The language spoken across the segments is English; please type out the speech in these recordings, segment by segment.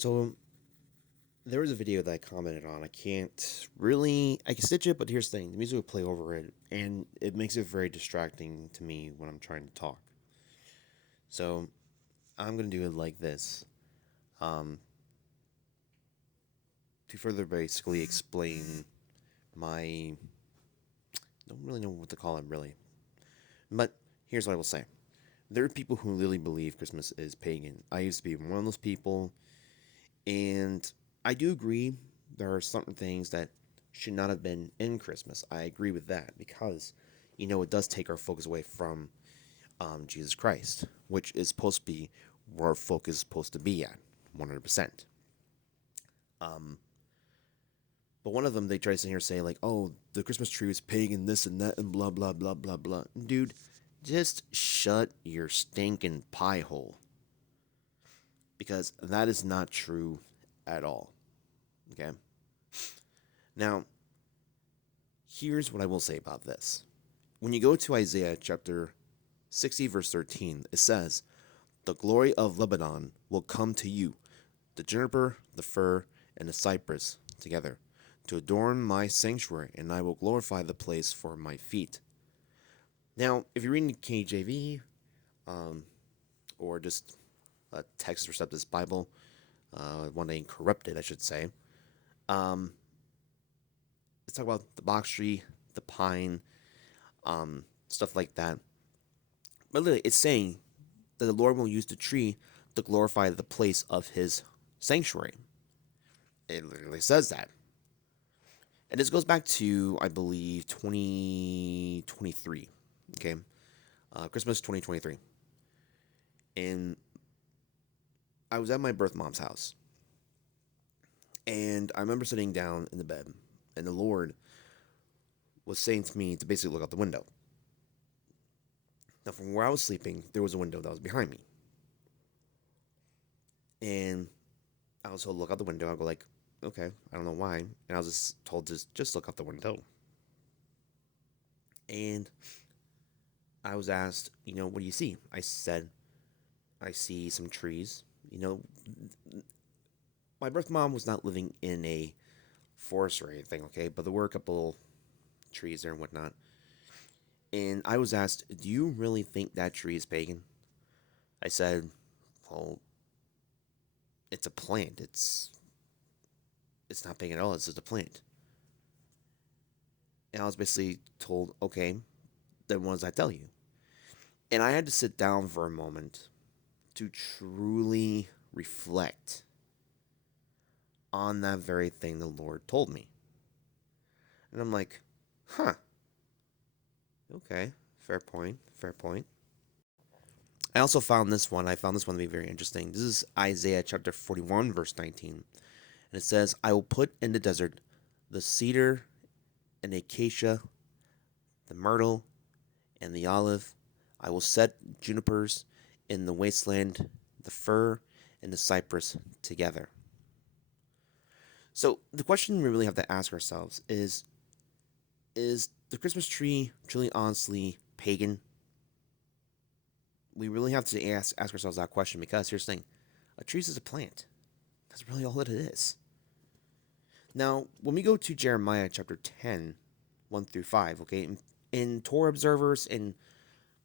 So there was a video that I commented on. I can stitch it, but here's the thing: the music will play over it, and it makes it very distracting to me when I'm trying to talk. So I'm gonna do it like this, um, to further basically explain my. Don't really know what to call it really, but here's what I will say: there are people who really believe Christmas is pagan. I used to be one of those people, and I do agree there are certain things that should not have been in Christmas. I agree with that because, it does take our focus away from Jesus Christ, which is supposed to be where our focus is supposed to be at, 100%. Um, but one of them, they try to sit here and say, like, oh, the Christmas tree was pagan, this and that, and blah, blah, blah, blah, blah. Dude, just shut your stinking pie hole. Because that is not true at all. Okay? Now, here's what I will say about this. When you go to Isaiah chapter 60, verse 13, it says, "The glory of Lebanon will come to you, the juniper, the fir, and the cypress together, to adorn my sanctuary, and I will glorify the place for my feet." Now, if you're reading the KJV, or just a Texas Receptus Bible, one day corrupted, I should say, um, let's talk about the box tree, the pine, stuff like that. But literally, it's saying that the Lord will use the tree to glorify the place of his sanctuary. It literally says that. And this goes back to, I believe, 2023. Okay? Christmas 2023. And I was at my birth mom's house. And I remember sitting down in the bed, and the Lord was saying to me to basically look out the window. Now, from where I was sleeping, there was a window that was behind me. And I was told to look out the window. I go like, okay, I don't know why. And I was just told to just look out the window. And I was asked, what do you see? I said, I see some trees. My birth mom was not living in a forest or anything, okay? But there were a couple trees there and whatnot. And I was asked, do you really think that tree is pagan? I said, well, it's a plant. It's not pagan at all. It's just a plant. And I was basically told, okay, then what does that tell you? And I had to sit down for a moment to truly reflect on that very thing the Lord told me. And I'm like, huh. Okay, fair point, fair point. I also found this one. I found this one to be very interesting. This is Isaiah chapter 41, verse 19. And it says, "I will put in the desert the cedar and the acacia, the myrtle and the olive. I will set junipers in the wasteland, the fir and the cypress together." So the question we really have to ask ourselves is the Christmas tree truly honestly pagan? We really have to ask ourselves that question, because here's the thing: a tree is a plant. That's really all that it is. Now, when we go to Jeremiah chapter 10, 1 through 5, okay, in Torah observers and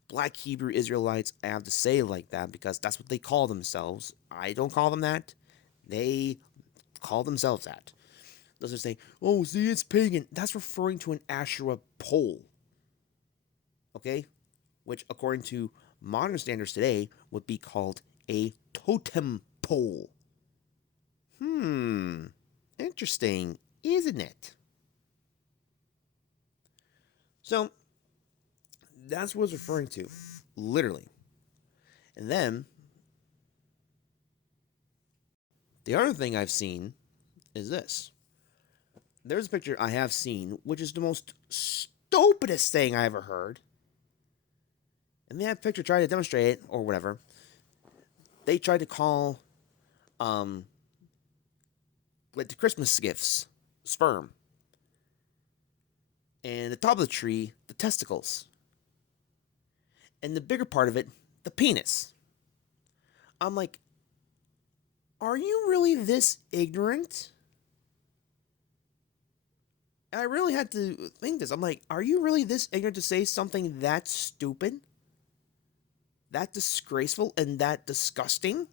Black Hebrew Israelites, I have to say it like that because that's what they call themselves. I don't call them that. They call themselves that. Those are saying, oh, see, it's pagan. That's referring to an Asherah pole. Okay? Which, according to modern standards today, would be called a totem pole. Interesting, isn't it? So, that's what it's referring to, literally. And then, the other thing I've seen is this. There's a picture I have seen, which is the most stupidest thing I ever heard. And they have a picture trying to demonstrate it, or whatever. They tried to call, like the Christmas gifts, sperm. And the top of the tree, the testicles. And the bigger part of it, the penis. I'm like, are you really this ignorant? And I really had to think this. I'm like, are you really this ignorant to say something that stupid? That disgraceful and that disgusting?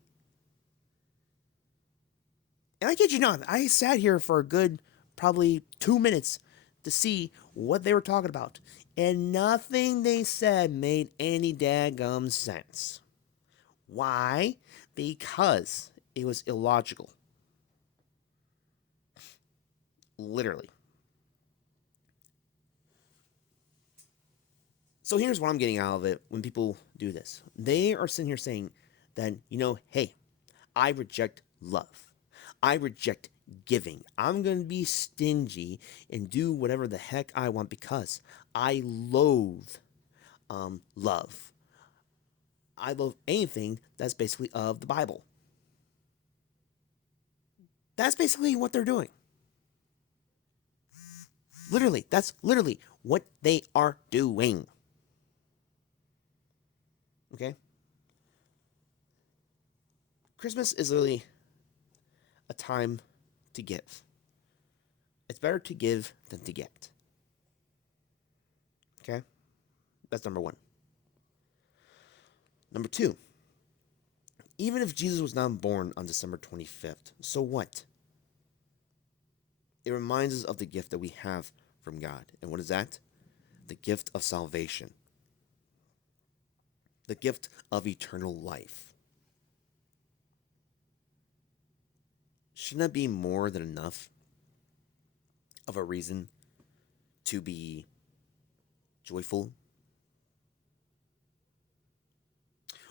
And I kid you not, I sat here for a good probably 2 minutes to see what they were talking about. And nothing they said made any daggum sense. Why? Because it was illogical. Literally. So here's what I'm getting out of it when people do this. They are sitting here saying that, hey, I reject love. I reject giving. I'm going to be stingy and do whatever the heck I want because I loathe love. I loathe anything that's basically of the Bible. That's basically what they're doing. Literally, that's literally what they are doing. Okay? Christmas is really a time to give. It's better to give than to get. Okay? That's number one. Number two, even if Jesus was not born on December 25th, so what? It reminds us of the gift that we have from God. And what is that? The gift of salvation. The gift of eternal life. Shouldn't that be more than enough of a reason to be joyful?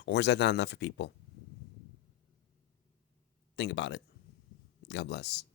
Or is that not enough for people? Think about it. God bless.